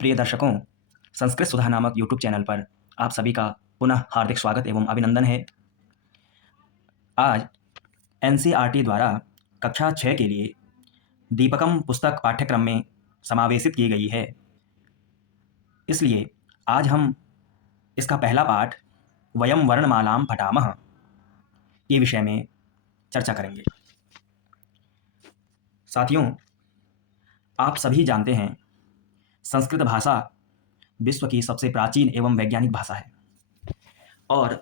प्रिय दर्शकों, संस्कृत सुधा नामक यूट्यूब चैनल पर आप सभी का पुनः हार्दिक स्वागत एवं अभिनंदन है। आज एनसीईआरटी द्वारा कक्षा 6 के लिए दीपकम पुस्तक पाठ्यक्रम में समावेशित की गई है। इसलिए आज हम इसका पहला पाठ वयम वर्णमालाम पठामः के विषय में चर्चा करेंगे। साथियों, आप सभी जानते हैं संस्कृत भाषा विश्व की सबसे प्राचीन एवं वैज्ञानिक भाषा है और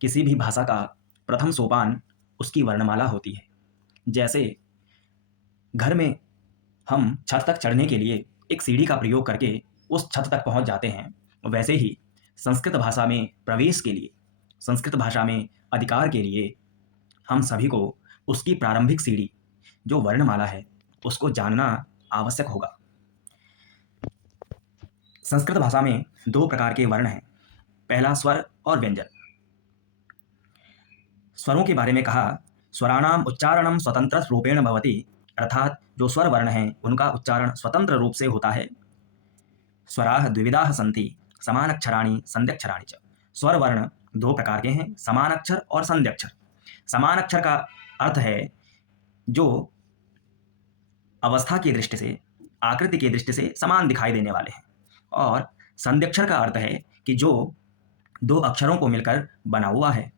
किसी भी भाषा का प्रथम सोपान उसकी वर्णमाला होती है। जैसे घर में हम छत तक चढ़ने के लिए एक सीढ़ी का प्रयोग करके उस छत तक पहुंच जाते हैं, वैसे ही संस्कृत भाषा में प्रवेश के लिए, संस्कृत भाषा में अधिकार के लिए हम सभी को उसकी प्रारंभिक सीढ़ी जो वर्णमाला है उसको जानना आवश्यक होगा। संस्कृत भाषा में दो प्रकार के वर्ण हैं, पहला स्वर और व्यंजन। स्वरों के बारे में कहा, स्वराणाम उच्चारणम स्वतंत्र रूपेण भवति, अर्थात जो स्वर वर्ण हैं उनका उच्चारण स्वतंत्र रूप से होता है। स्वराः द्विविधाः सन्ति, समानक्षराणि संध्यक्षराणि च। स्वर वर्ण दो प्रकार के हैं, समानक्षर और संध्यक्षर। समानक्षर का अर्थ है जो अवस्था की दृष्टि से, आकृति की दृष्टि से समान दिखाई देने वाले हैं, और संध्यक्षर का अर्थ है कि जो दो अक्षरों को मिलकर बना हुआ है।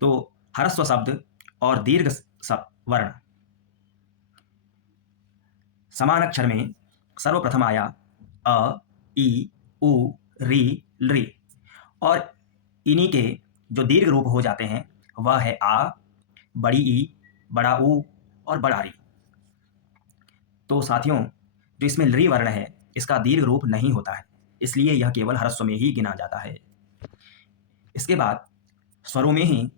तो ह्रस्व शब्द और दीर्घ वर्ण। समान अक्षर में सर्वप्रथम आया अ, ई, उ, री, लृ, और इन्हीं के जो दीर्घ रूप हो जाते हैं वह है आ, बड़ी ई, बड़ा उ और बड़ा री। तो साथियों, जो इसमें लृ वर्ण है इसका दीर्घ रूप नहीं होता है, इसलिए यह केवल ह्रस्व में ही गिना जाता है। इसके बाद स्वरों में ही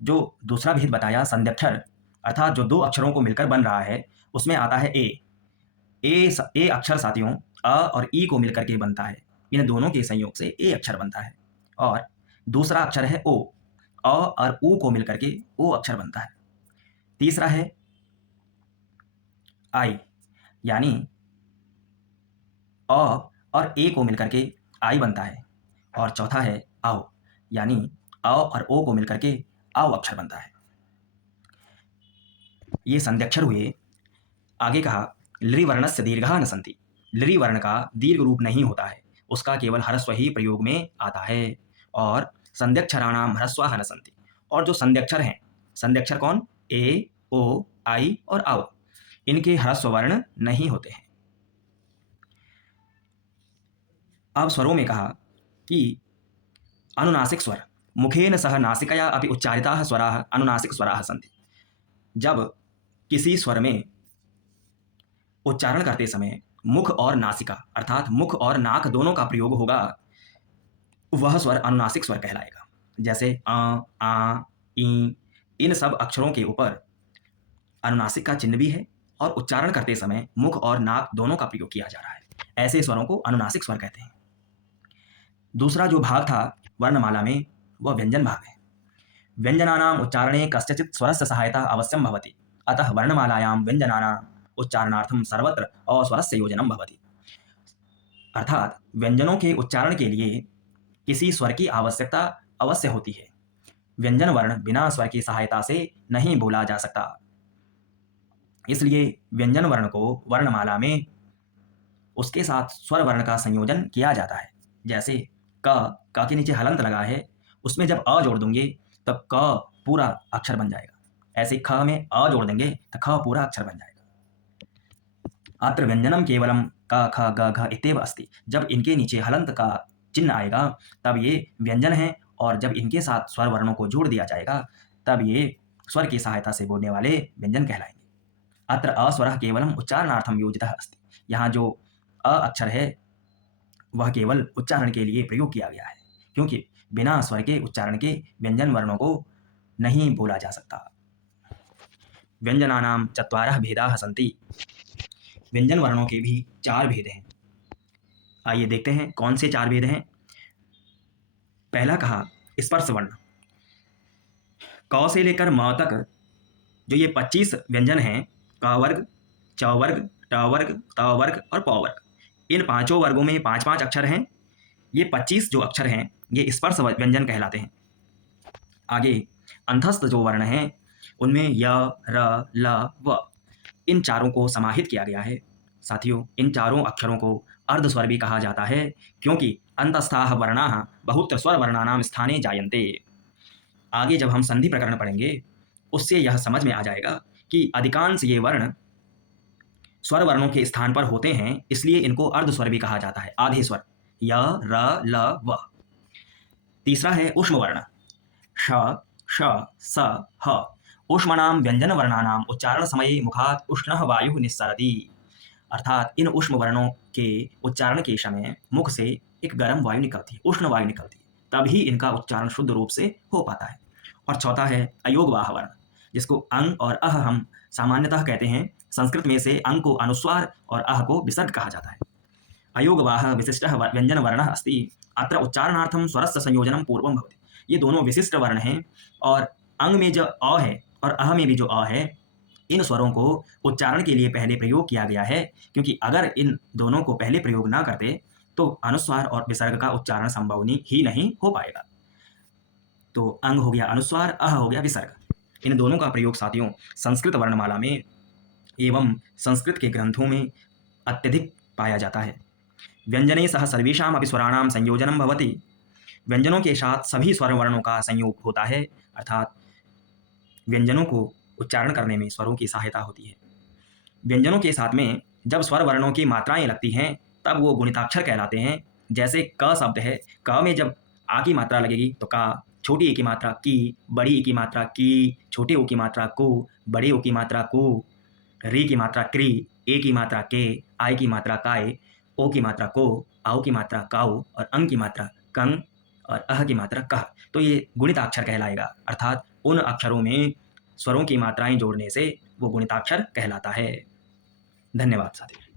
जो दूसरा भेद बताया, संध्यक्षर, अर्थात जो दो अक्षरों को मिलकर बन रहा है, उसमें आता है ए अक्षर साथियों अ और ई को मिलकर के बनता है। इन दोनों के संयोग से ए अक्षर बनता है। और दूसरा अक्षर है ओ, अ और उ को मिलकर के ओ अक्षर बनता है। तीसरा है आई, यानी अ और ए को मिलकर के आई बनता है। और चौथा है औ, यानी अ और ओ को मिलकर के औ अक्षर बनता है। ये संध्यक्षर हुए। आगे कहा, लृ वर्णस्य दीर्घा न सन्ति। लृ वर्ण का दीर्घ रूप नहीं होता है, उसका केवल ह्रस्व ही प्रयोग में आता है। और संध्यक्षराणाम ह्रस्वाः न सन्ति। और जो संध्यक्षर हैं, संध्यक्षर कौन? ए, ओ, आई और औ, इनके ह्रस्व वर्ण नहीं होते हैं। अब स्वरों में कहा कि अनुनासिक स्वर, मुखेन सह नासिकया अपि उच्चारिताः स्वराः अनुनासिक स्वराः सन्ति। जब किसी स्वर में उच्चारण करते समय मुख और नासिका, अर्थात मुख और नाक दोनों का प्रयोग होगा, वह स्वर अनुनासिक स्वर कहलाएगा। जैसे आ, ई, इन सब अक्षरों के ऊपर अनुनासिक का चिन्ह भी है और उच्चारण करते समय मुख और नाक दोनों का प्रयोग किया जा रहा है। ऐसे स्वरों को अनुनासिक स्वर कहते हैं। दूसरा जो भाग था वर्णमाला में, वह व्यंजन भाग है। व्यंजनानाम उच्चारणे कस्यचित् स्वरस्य सहायता अवश्यम भवति, अतः वर्णमालायां व्यंजनानाम उच्चारणार्थम सर्वत्र अस्वरस्य योजनम भवति। अर्थात व्यंजनों के उच्चारण के लिए किसी स्वर की आवश्यकता अवश्य होती है। व्यंजन वर्ण बिना स्वर की सहायता से नहीं बोला जा सकता, इसलिए व्यंजन वर्ण को वर्णमाला में उसके साथ स्वर वर्ण का संयोजन किया जाता है। जैसे क के नीचे हलंत लगा है, उसमें जब अ जोड़ दूंगे तब क पूरा अक्षर बन जाएगा। ऐसे ख में अ जोड़ देंगे तो ख पूरा अक्षर बन जाएगा। अत्र व्यंजनम केवलम क ख ग घ इत्येव अस्ति। जब इनके नीचे हलंत का चिन्ह आएगा तब ये व्यंजन है, और जब इनके साथ स्वर वर्णों को जोड़ दिया जाएगा तब ये स्वर की सहायता से बोलने वाले व्यंजन कहलाएंगे। अत्र अस्वरः केवलम उच्चारणार्थम योजितः अस्ति। यहाँ जो अ अक्षर है वह केवल उच्चारण के लिए प्रयोग किया गया है, क्योंकि बिना स्वर के उच्चारण के व्यंजन वर्णों को नहीं बोला जा सकता। व्यंजनानाम चत्वारः भेदाः सन्ति। व्यंजन वर्णों के भी 4 भेद हैं। आइए देखते हैं कौन से 4 भेद हैं। पहला कहा स्पर्श वर्ण। क से लेकर म तक जो ये 25 व्यंजन हैं, क वर्ग, च वर्ग, ट वर्ग, त वर्ग और प वर्ग, इन पांचों वर्गों में 5-5 अक्षर हैं। ये 25 जो अक्षर हैं ये स्पर्श व्यंजन कहलाते हैं। आगे अंतस्थ जो वर्ण हैं उनमें य, र, ल, व इन चारों को समाहित किया गया है। साथियों, इन चारों अक्षरों को अर्धस्वर भी कहा जाता है क्योंकि अंतस्थाः वर्णाः बहुत्र स्वर वर्णानां स्थाने जायन्ते। आगे जब हम संधि प्रकरण पढ़ेंगे उससे यह समझ में आ जाएगा कि अधिकांश ये वर्ण स्वर वर्णों के स्थान पर होते हैं, इसलिए इनको अर्धस्वर भी कहा जाता है। आधे स्वर य, र, ल, व। तीसरा है ऊष्म वर्ण श, श, स, ह। ऊष्मणां व्यंजन वर्णानां उच्चारण समये मुखात् उष्णः वायुः निस्सरति। अर्थात इन ऊष्म वर्णों के उच्चारण के समय मुख से एक गर्म वायु निकलती है, उष्ण वायु निकलती है, तभी इनका उच्चारण शुद्ध रूप से हो पाता है। और चौथा है अयोगवाह वर्ण, जिसको अंग और अह हम सामान्यतः कहते हैं। संस्कृत में से अंग को अनुस्वार और अह को विसर्ग कहा जाता है। अयोगवाह विशिष्टः व्यंजन वर्णः अस्ति। अत्र उच्चारणार्थं स्वरस्य संयोजनं पूर्वं भवति। ये दोनों विशिष्ट वर्ण हैं और अंग में जो अ है और अह में भी जो अ है, इन स्वरों को उच्चारण के लिए पहले प्रयोग किया गया है, क्योंकि अगर इन दोनों को पहले प्रयोग ना करते तो अनुस्वार और विसर्ग का उच्चारण संभव ही नहीं हो पाएगा। तो अंग हो गया अनुस्वार, अह हो गया विसर्ग। इन दोनों का प्रयोग साथियों संस्कृत वर्णमाला में एवं संस्कृत के ग्रंथों में अत्यधिक पाया जाता है। व्यंजने सह सर्वेषाम् अपि स्वराणां संयोजनं भवति। व्यंजनों के साथ सभी स्वर वर्णों का संयोग होता है, अर्थात व्यंजनों को उच्चारण करने में स्वरों की सहायता होती है। व्यंजनों के साथ में जब स्वर वर्णों की मात्राएं लगती हैं तब वो गुणिताक्षर कहलाते हैं। जैसे क शब्द है, क में जब आ की मात्रा लगेगी तो का, छोटी ए की मात्रा की, बड़ी ई की मात्रा की, छोटे ओ की मात्रा को, बड़े ओ की मात्रा को, री की मात्रा क्री, ए की मात्रा के, आई की मात्रा काय, ओ की मात्रा को, आओ की मात्रा काऊ और अंग की मात्रा कंग और अह की मात्रा कह। तो ये गुणिताक्षर कहलाएगा, अर्थात उन अक्षरों में स्वरों की मात्राएं जोड़ने से वो गुणिताक्षर कहलाता है। धन्यवाद साथियों।